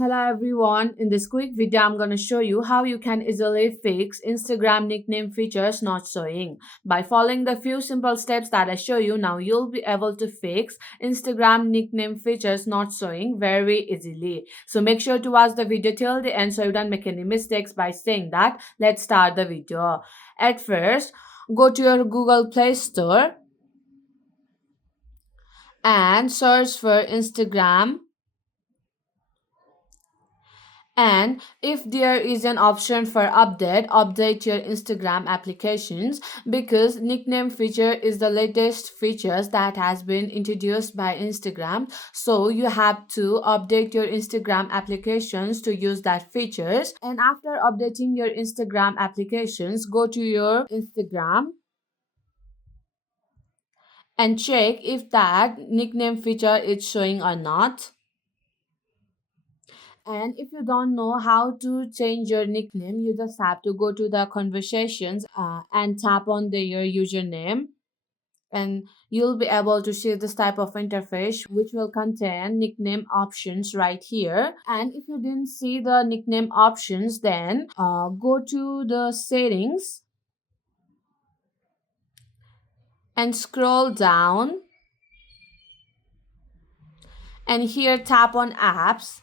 Hello everyone, in this quick video I'm going to show you how you can easily fix Instagram nickname features not showing. By following the few simple steps that I show you now, you'll be able to fix Instagram nickname features not showing very easily. So make sure to watch the video till the end so you don't make any mistakes. By saying that, let's start the video. At first, go to your Google Play Store and search for Instagram. And if there is an option for update your Instagram applications, because nickname feature is the latest features that has been introduced by Instagram. So you have to update your Instagram applications to use that features. And after updating your Instagram applications, go to your Instagram and check if that nickname feature is showing or not. And if you don't know how to change your nickname, you just have to go to the conversations and tap on your username. And you'll be able to see this type of interface which will contain nickname options right here. And if you didn't see the nickname options, then go to the settings and scroll down. And here tap on apps.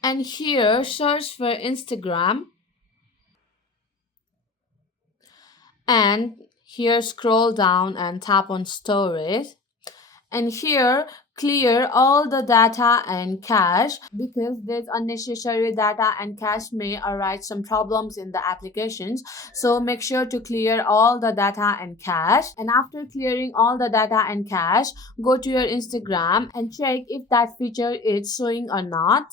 And here search for Instagram. And here scroll down and tap on storage, and here clear all the data and cache, because this unnecessary data and cache may arise some problems in the applications. So make sure to clear all the data and cache. And after clearing all the data and cache, go to your Instagram and check if that feature is showing or not.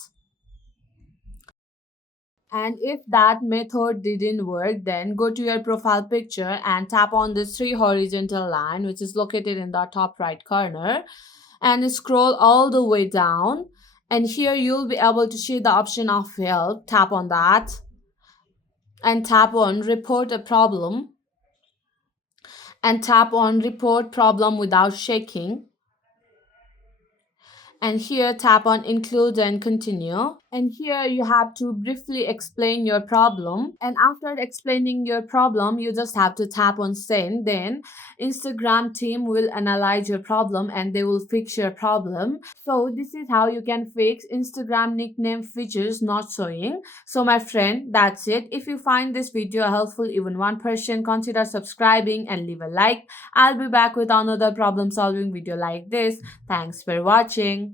And if that method didn't work, then go to your profile picture and tap on this three horizontal line which is located in the top right corner, and scroll all the way down. And here you'll be able to see the option of help. Tap on that and tap on report a problem, and tap on report problem without shaking. And here tap on include and continue. And here you have to briefly explain your problem, and after explaining your problem you just have to tap on send. Then Instagram team will analyze your problem and they will fix your problem. So this is how you can fix Instagram nickname features not showing. So my friend, that's it. If you find this video helpful even 1%, consider subscribing and leave a like. I'll be back with another problem solving video like this. Thanks for watching.